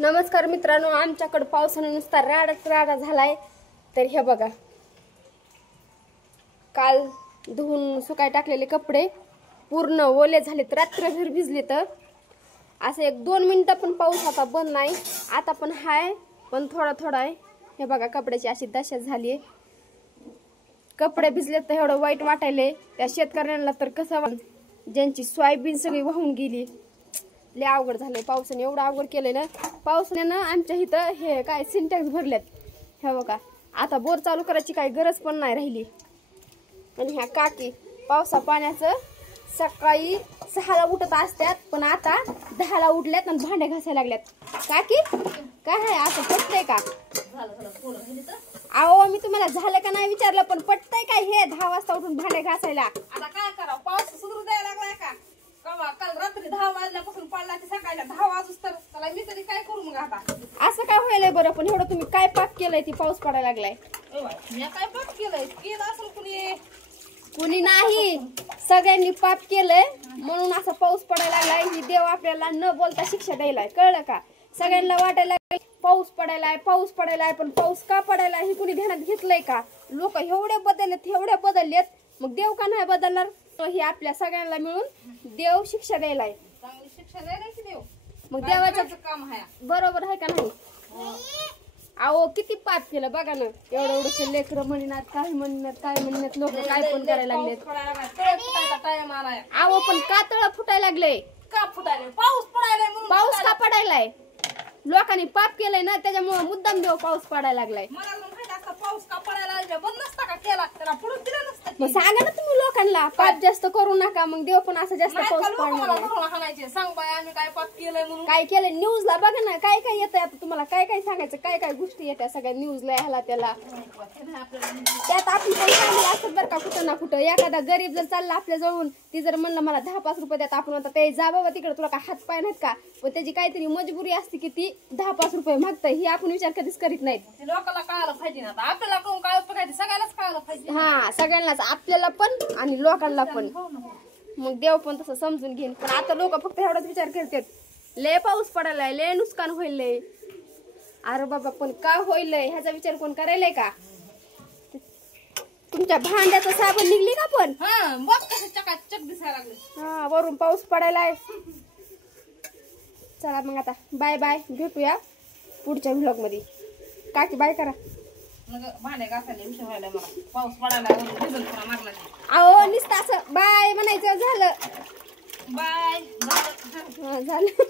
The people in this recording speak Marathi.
नमस्कार मित्रांनो, आमच्याकडे पावसाने नुसता राडा झालाय। तर हे बघा, काल धुवून सुकाय टाकलेले कपडे पूर्ण ओले झालेत, रात्रभर भिजले। तर असं 1-2 मिनिटं पण पाऊस आता बंद नाही, आता पण हाय पण थोडा थोडा आहे। हे बघा, कपड्याची अशी दशा झाली, कपडे भिजले तर एवढं वाईट वाटायले त्या शेतकऱ्यांना। तर कसं, ज्यांची सोयाबीन सगळी वाहून गेली, लय अवघड झालंय। पावसाने एवढं अवघड केलंय ना, पावसाने आमच्या इथं हे काय सिंटॅक्स भरलेत। हे बघा, आता बोर चालू करायची काही गरज पण नाही राहिली। आणि ह्या काकी पावसा पाण्याचं सकाळी 6ला उठत असतात, पण आता 10ला उठल्यात आणि भांडे घासायला लागल्यात। काकी काय आहे, असं पटतंय का? अहो, मी तुम्हाला झालं का नाही विचारलं, पण पटतंय काय हे 10 वाजता उठून भांडे घासायला? आता काय करावं, पाऊस सुरू द्यायला लागलाय का? काल रात्री 10 वाजल्यापासून पडला ते सकाळी 10 वाजूस तर त्याला मी तरी काय करू मग आता? असं काय व्हायलंय बरं? पण एवढं तुम्ही काय पाक केलंय ती पाऊस पडायला लागलाय? मी काय पाप केलंय? केलं असेल कुणी नाही, सगळ्यांनी पाप केलंय म्हणून असा पाऊस पडायला लागलाय। ही देव आपल्याला न बोलता शिक्षा द्यायलाय, कळलं का? सगळ्यांना वाटायला पाऊस पडायलाय, पण पाऊस का पडायला हे कुणी ध्यानात घेतलंय का? लोक एवढे बदललेत, मग देव का नाही बदलणार? हे आपल्या सगळ्यांना मिळून देव शिक्षा द्यायलाय, चांगली शिक्षा द्यायला की देव? मग देवाचं काम आहे बरोबर आहे का नाही? अहो, किती पाप केलं बघा ना, एवढं लेकरं म्हणणार काय म्हणणार, लोक काय पण करायला लागलेत। टाइम आलाय। अहो, पण का तळ फुटायला लागले? का फुटायला? पाऊस पडायलाय म्हणून। पाऊस का पडायलाय? लोकांनी पाप केलंय ना, त्याच्यामुळे मुद्दाम देव पाऊस पडायला लागलाय। मला माहिती असतं पाऊस का पडायला लागला, बंद नसता का केला, त्याला पडून दिला नसतं। मग सांगा ना तुम्ही लोकांना, पाप जास्त करू नका, मग देव पण असं जास्त पाऊस पडणार। हाणायचे, सांग बाय आम्ही काय पाप केलंय म्हणून। काय केलंय न्यूजला बघा ना, काय काय येतंय आता तुम्हाला, काय काय सांगायचं, काय काय गोष्टी येत्या सगळ्या न्यूजला, ह्याला त्याला। त्यात आपली पण चांगली असतात बरं का, कुठं ना कुठं। एखादा गरीब जर चालला आपल्या जवळून, ती जर म्हणलं मला 10-5 रुपये द्या, आपण आता ते जा बाबा तिकडे, तुला काय हात पाय नाहीत का? पण त्याची काहीतरी मजबुरी असते की ती 10-5 रुपये मागताय, ही आपण विचार कधीच करीत नाहीत। लोकांना कळायला पाहिजे ना, आपल्याला कळून काय उपयोग, सगळ्यालाच कळायला पाहिजे। हा, सगळ्यांनाच, आपल्याला पण आणि लोकांना पण। मग देव पण तसं समजून घेईन। पण आता लोक फक्त एवढाच विचार करतात, लय पाऊस पडायलाय, लय नुकसान होईलय। अरे बाबा, पण का होईलय ह्याचा विचार कोण करायलाय का? तुमच्या भांड्याचं साबण निघली का? पण हा, बघ कसं चकाचक दिसायला लागले। हा, वरून पाऊस पडायलाय। चला मग आता बाय बाय, भेटूया पुढच्या व्लॉग मध्ये। काकी बाय करा। भांडे घासायला विषय व्हायला मला, पाऊस पडायला मारला। अहो, नुसतं असं बाय म्हणायचं, झालं बाय झालं।